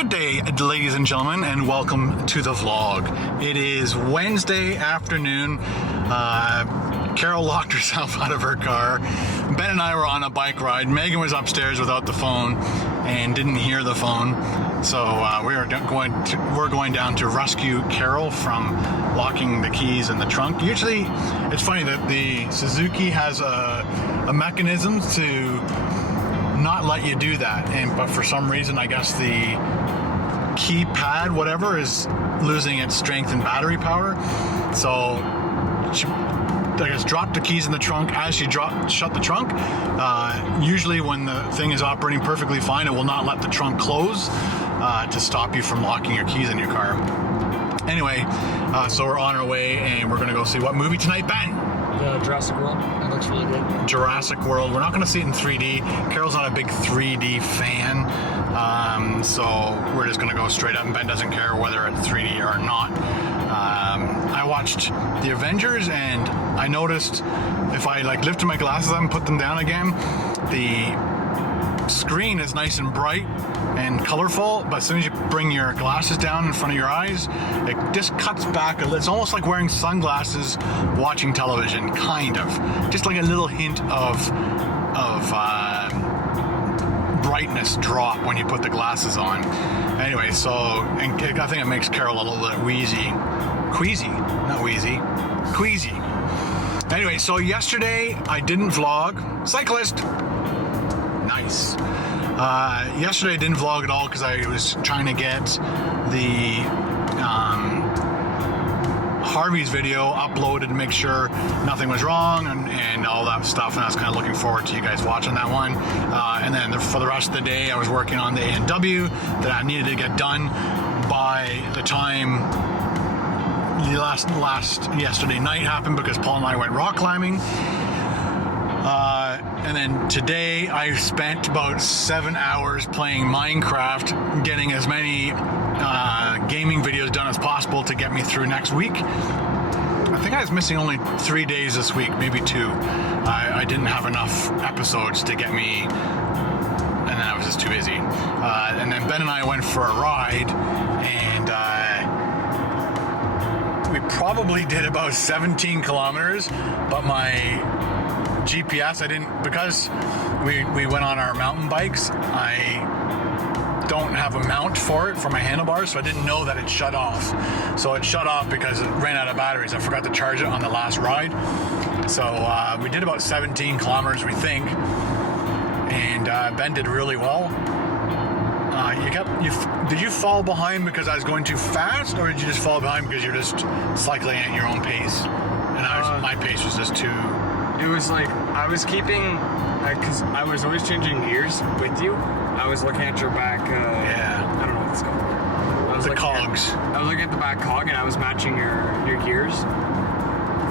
Good day, ladies and gentlemen, and welcome to the vlog. It is Wednesday afternoon. Carol locked herself out of her car. Ben and I were on a bike ride. Megan was upstairs without the phone and didn't hear the phone. So we're going down to rescue Carol from locking the keys in the trunk. Usually, it's funny that the Suzuki has a mechanism to not let you do that, but for some reason, I guess the keypad, whatever, is losing its strength and battery power. So she, I guess, dropped the keys in the trunk as she shut the trunk. Usually when the thing is operating perfectly fine, it will not let the trunk close to stop you from locking your keys in your car. Anyway, so we're on our way and we're going to go see what movie tonight, Ben? Jurassic World. That looks really good. Jurassic World. We're not going to see it in 3D. Carol's not a big 3D fan, so we're just going to go straight up, and Ben doesn't care whether it's 3D or not. I watched The Avengers, and I noticed if I lifted my glasses up and put them down again, the screen is nice and bright and colorful, but as soon as you bring your glasses down in front of your eyes, it just cuts back. It's almost like wearing sunglasses watching television, kind of. Just like a little hint of brightness drop when you put the glasses on. Anyway, so I think it makes Carol a little bit queasy. Anyway, so yesterday I didn't vlog. Cyclist. Nice. Yesterday I didn't vlog at all because I was trying to get the Harvey's video uploaded to make sure nothing was wrong and all that stuff, and I was kind of looking forward to you guys watching that one. And then for the rest of the day I was working on the A&W that I needed to get done by the time yesterday night happened, because Paul and I went rock climbing. And then today I spent about 7 hours playing Minecraft, getting as many gaming videos done as possible to get me through next week. I think I was missing only 3 days this week, maybe 2. I didn't have enough episodes to get me, and then I was just too busy. And then Ben and I went for a ride, and we probably did about 17 kilometers, but my GPS, because we went on our mountain bikes, I don't have a mount for my handlebars, so I didn't know that it shut off. So it shut off because it ran out of batteries. I forgot to charge it on the last ride. So we did about 17 kilometers, we think, and Ben did really well. Did you fall behind because I was going too fast, or did you just fall behind because you're just cycling at your own pace? And my pace was just too... It was like, I was keeping, because I was always changing gears with you. I was looking at your back, I don't know what it's called. The cogs. I was looking at the back cog, and I was matching your gears.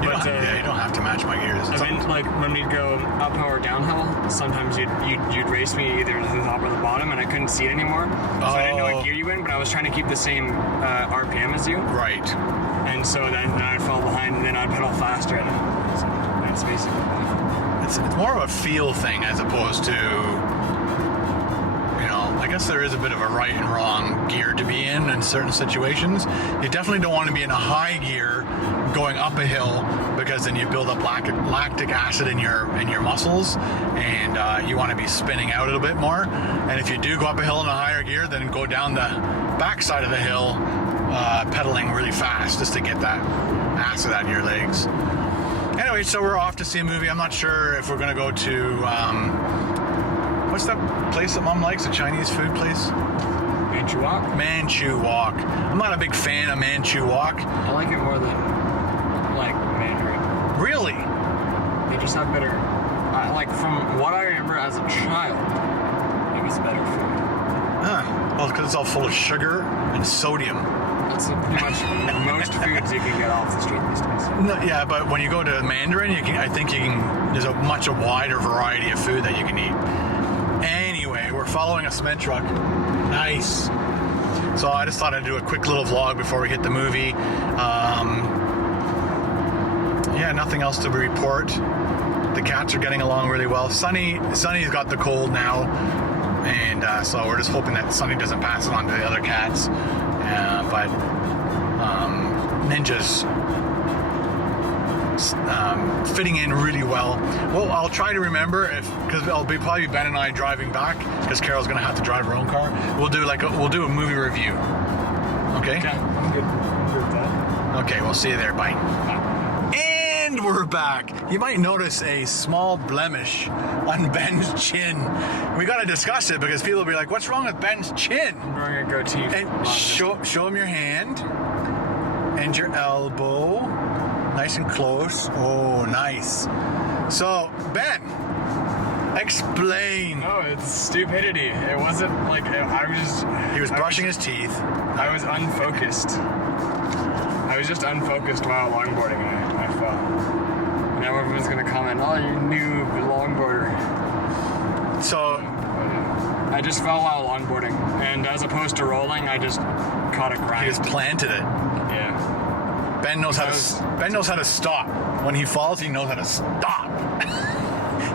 You don't have to match my gears. I mean, like, when we'd go uphill or downhill, sometimes you'd race me either to the top or the bottom, and I couldn't see it anymore. So I didn't know what gear you in, but I was trying to keep the same RPM as you. Right. And so then I'd fall behind, and then I'd pedal faster, and that's basically it. It's more of a feel thing as opposed to, I guess there is a bit of a right and wrong gear to be in certain situations. You definitely don't want to be in a high gear going up a hill, because then you build up lactic acid in your muscles, and you want to be spinning out a little bit more. And if you do go up a hill in a higher gear, then go down the back side of the hill pedaling really fast just to get that acid out of your legs. Anyway, so we're off to see a movie. I'm not sure if we're going to go to what's that place that Mom likes, a Chinese food place? Manchu Wok? Manchu Wok. I'm not a big fan of Manchu Wok. I like it more than, Mandarin. Really? They just have better, from what I remember as a child, it was better food. Well, it's because it's all full of sugar and sodium. That's pretty much most foods you can get off the street these days. No, yeah, but when you go to Mandarin, there's a much wider variety of food that you can eat. Anyway, we're following a cement truck. Nice. So I just thought I'd do a quick little vlog before we hit the movie. Nothing else to report. The cats are getting along really well. Sunny's got the cold now. And so we're just hoping that Sunny doesn't pass it on to the other cats. But Ninja's fitting in really well. Well, I'll try to remember because it'll be probably Ben and I driving back because Carol's gonna have to drive her own car. We'll do a movie review. Okay. Yeah, I'm good with that. Okay, we'll see you there. Bye. And we're back. You might notice a small blemish on Ben's chin. We got to discuss it because people will be like, "What's wrong with Ben's chin?" I'm growing a goatee. And show him your hand and your elbow, nice and close. Oh, nice. So Ben, explain. No, it's stupidity. It wasn't like He was brushing his teeth. I was unfocused. I was just unfocused while longboarding and I fell. And now everyone's gonna comment, "Oh, you noob longboarder." So I just fell while longboarding, and as opposed to rolling, I just caught a grind. he just planted it. Yeah. Ben knows how to stop. When he falls, he knows how to stop.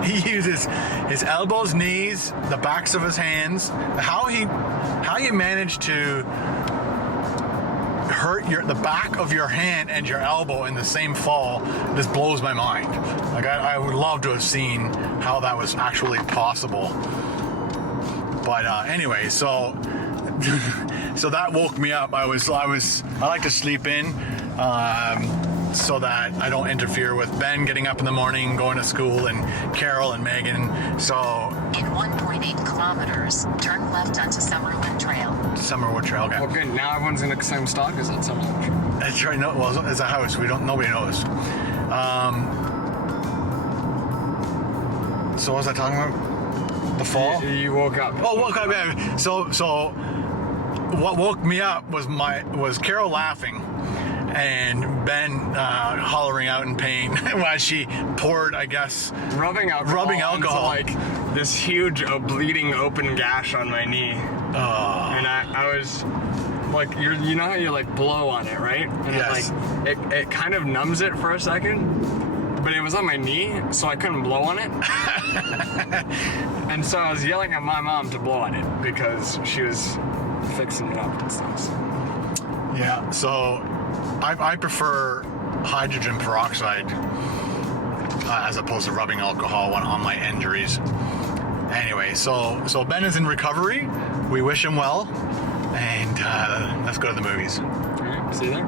He uses his elbows, knees, the backs of his hands. How you manage to hurt the back of your hand and your elbow in the same fall just blows my mind. Like I would love to have seen how that was actually possible. But anyway, so that woke me up. I like to sleep in so that I don't interfere with Ben getting up in the morning, going to school, and Carol and Megan. So in 1.8 kilometers, turn left onto Summerwood Trail. Summerwood Trail. Okay. Well, good. Now everyone's gonna claim stock. Is that Summerwood? That's right. No, well, it's a house. Nobody knows. So what was I talking about? The fall. You woke up. Oh, woke up. Yeah. So what woke me up was Carol laughing and Ben hollering out in pain while she poured, I guess, rubbing alcohol onto, like this huge bleeding open gash on my knee. Oh. And I was like, you know how you like blow on it, right? And Yes. it kind of numbs it for a second, but it was on my knee, so I couldn't blow on it. And so I was yelling at my mom to blow on it because she was fixing it up and stuff. Yeah. So I prefer hydrogen peroxide as opposed to rubbing alcohol on my injuries. Anyway, so Ben is in recovery. We wish him well, and let's go to the movies. All right, see you there.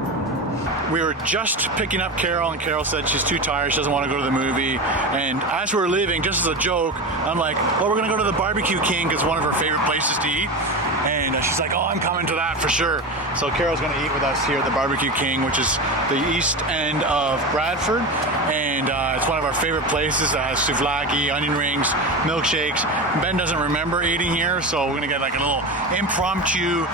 We were just picking up Carol, and Carol said she's too tired, she doesn't want to go to the movie. And as we were leaving, just as a joke, I'm like, "Oh, we're gonna go to the Barbecue King because it's one of her favorite places to eat." And she's like, "Oh, I'm coming to that for sure." So Carol's gonna eat with us here at the Barbecue King, which is the east end of Bradford, and it's one of our favorite places. It has souvlaki, onion rings, milkshakes. Ben doesn't remember eating here, so we're gonna get like a little impromptu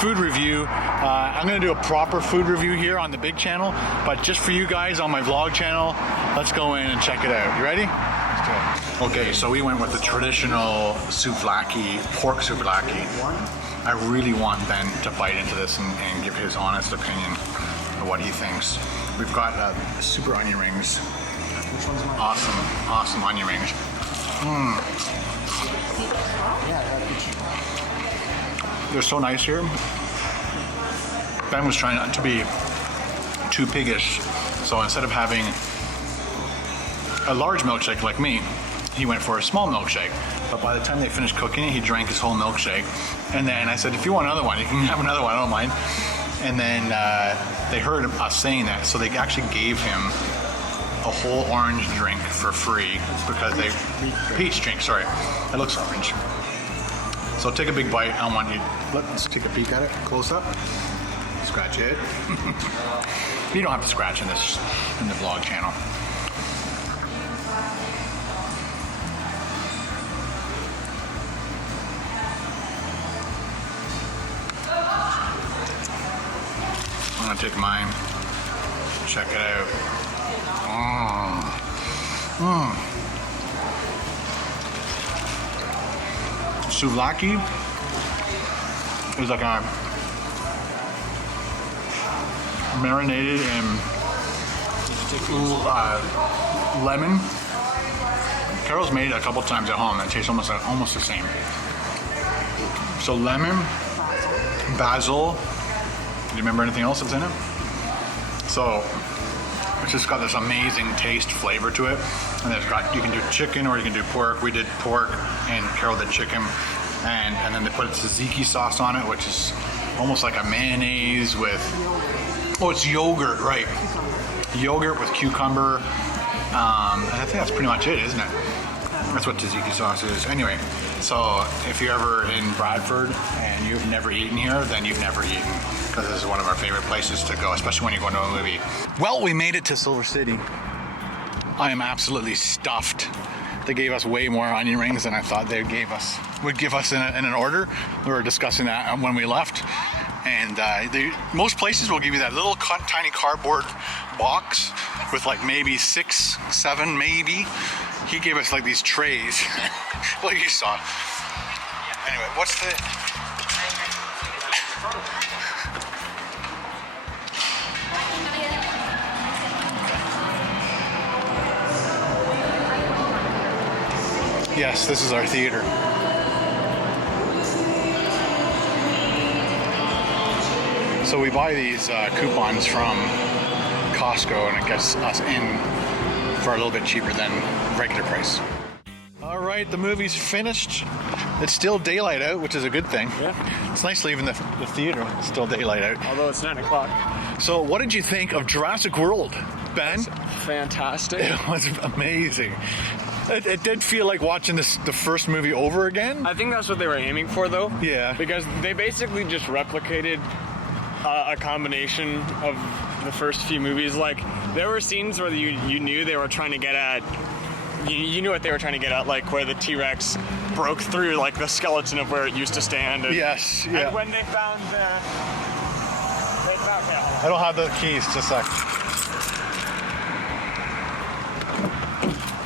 food review. I'm gonna do a proper food review here on the big channel, but just for you guys on my vlog channel, let's go in and check it out. You ready? Let's do it. Okay, so we went with the traditional souvlaki, pork souvlaki. I really want Ben to bite into this and give his honest opinion of what he thinks. We've got super onion rings. Awesome onion rings. They're so nice here. Ben was trying not to be too piggish, so instead of having a large milkshake like me, he went for a small milkshake. But by the time they finished cooking it, he drank his whole milkshake. And then I said, "If you want another one, you can have another one, I don't mind." And then they heard us saying that, so they actually gave him a whole orange drink for free because peach drink, sorry. It looks orange. So take a big bite. I want you, let's take a peek at it, close up. Scratch it. You don't have to scratch in the vlog channel. I'm gonna take mine. Check it out. Souvlaki is like a marinated in lemon, Carol's made it a couple times at home and it tastes almost the same. So lemon, basil. Do you remember anything else that's in it? So it's just got this amazing taste flavor to it. And it's got, you can do chicken or you can do pork. We did pork and Carol did chicken. And then they put tzatziki sauce on it, which is almost like a mayonnaise with, oh, it's yogurt, right? Yogurt with cucumber. And I think that's pretty much it, isn't it? That's what tzatziki sauce is. Anyway, so if you're ever in Bradford and you've never eaten here, then you've never eaten, because this is one of our favorite places to go, especially when you're going to a movie. Well, we made it to Silver City. I am absolutely stuffed. They gave us way more onion rings than I thought they would give us in an order. We were discussing that when we left. And most places will give you that little tiny cardboard box with like maybe 6, 7, maybe. He gave us like these trays. Well, you saw. Anyway, what's the... Yes, this is our theater. So we buy these coupons from Costco and it gets us in for a little bit cheaper than regular price. All right, the movie's finished. It's still daylight out, which is a good thing. Yeah. It's nice leaving the theater. It's still daylight out. Although it's 9 o'clock. So what did you think of Jurassic World, Ben? Fantastic. It was amazing. It did feel like watching the first movie over again. I think that's what they were aiming for, though. Yeah. Because they basically just replicated a combination of the first few movies. Like, there were scenes where you knew they were trying to get at, you knew what they were trying to get at, like where the T-Rex broke through like the skeleton of where it used to stand. And, Yes, yeah. And when they found I don't have the keys, just a sec.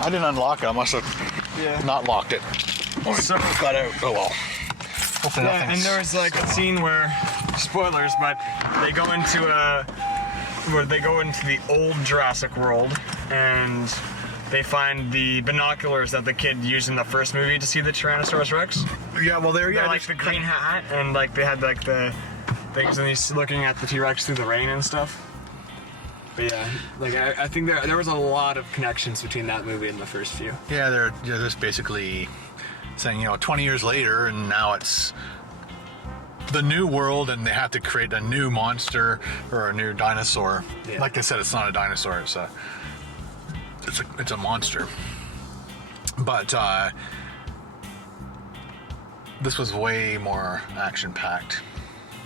I didn't unlock it. I must have not locked it. Oh, So- it got out. Oh well. Hopefully Yeah, nothing's... and there was like a scene where, spoilers, but they go into the old Jurassic World and they find the binoculars that the kid used in the first movie to see the Tyrannosaurus Rex. Yeah, well, They're like the green hat and like they had like the things and he's looking at the T-Rex through the rain and stuff. But yeah, like I think there was a lot of connections between that movie and the first few. Yeah, they're just basically saying, 20 years later, and now it's the new world, and they have to create a new monster or a new dinosaur. Yeah. Like they said, it's not a dinosaur; it's a monster. But this was way more action-packed.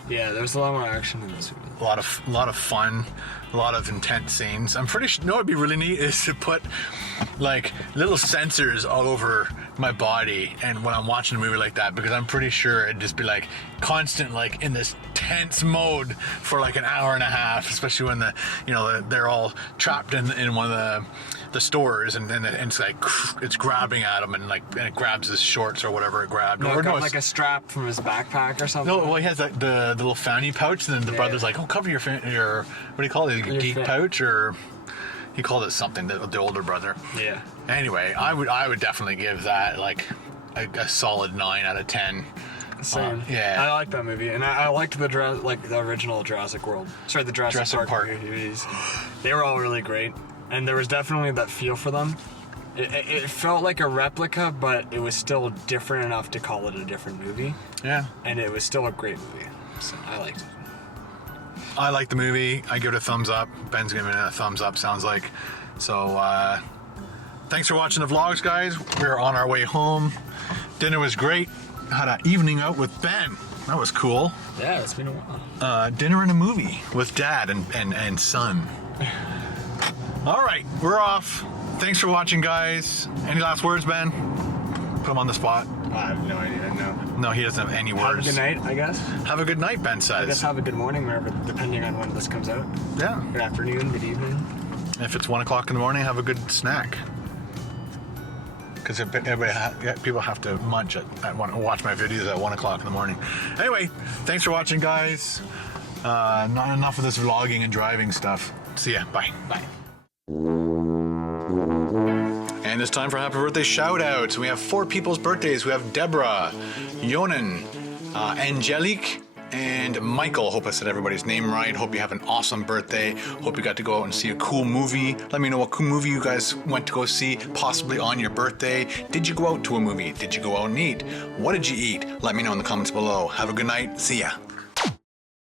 Yeah, there was a lot more action in this movie. A lot of fun, a lot of intense scenes. I'm pretty sure. What would be really neat is to put like little sensors all over my body, and when I'm watching a movie like that, because I'm pretty sure it'd just be like constant, like in this tense mode for like an hour and a half, especially when they're all trapped in one of the stores, and it's like it's grabbing at him, and it grabs his shorts or whatever it grabbed. No, Or it got no, like a strap from his backpack or something. no, well, he has like the little fanny pouch, and then the brother's like, "Oh, cover your what do you call it? Your geek pouch?" Or he called it something. The older brother. Yeah. Anyway, I would definitely give that like a solid 9 out of 10. Same. Yeah. I like that movie, and I liked the original Jurassic World. Sorry, the Jurassic Park movies. They were all really great, and there was definitely that feel for them. It felt like a replica, but it was still different enough to call it a different movie. Yeah. And it was still a great movie. So I liked it. I like the movie. I give it a thumbs up. Ben's giving it a thumbs up, sounds like. So, thanks for watching the vlogs, guys. We're on our way home. Dinner was great. Had an evening out with Ben. That was cool. Yeah, it's been a while. Dinner and a movie with Dad and son. All right, we're off. Thanks for watching, guys. Any last words, Ben? Put him on the spot. I have no idea. No, he doesn't have any Have words. a good night, I guess. Have a good night, Ben I says. guess have a good morning, wherever, depending on when this comes out. Yeah. Good afternoon, good evening. If it's 1 o'clock in the morning, have a good snack. Because people have to munch watch my videos at 1 o'clock in the morning. Anyway, thanks for watching, guys. Not enough of this vlogging and driving stuff. See ya. Bye. Bye. And it's time for happy birthday shout outs. We have 4 people's birthdays. We have Deborah, Yonan, Angelique, and Michael. Hope I said everybody's name right. Hope you have an awesome birthday. Hope you got to go out and see a cool movie. Let me know what cool movie you guys went to go see, possibly on your birthday. Did you go out to a movie? Did you go out and eat? What did you eat? Let me know in the comments below. Have a good night. See ya.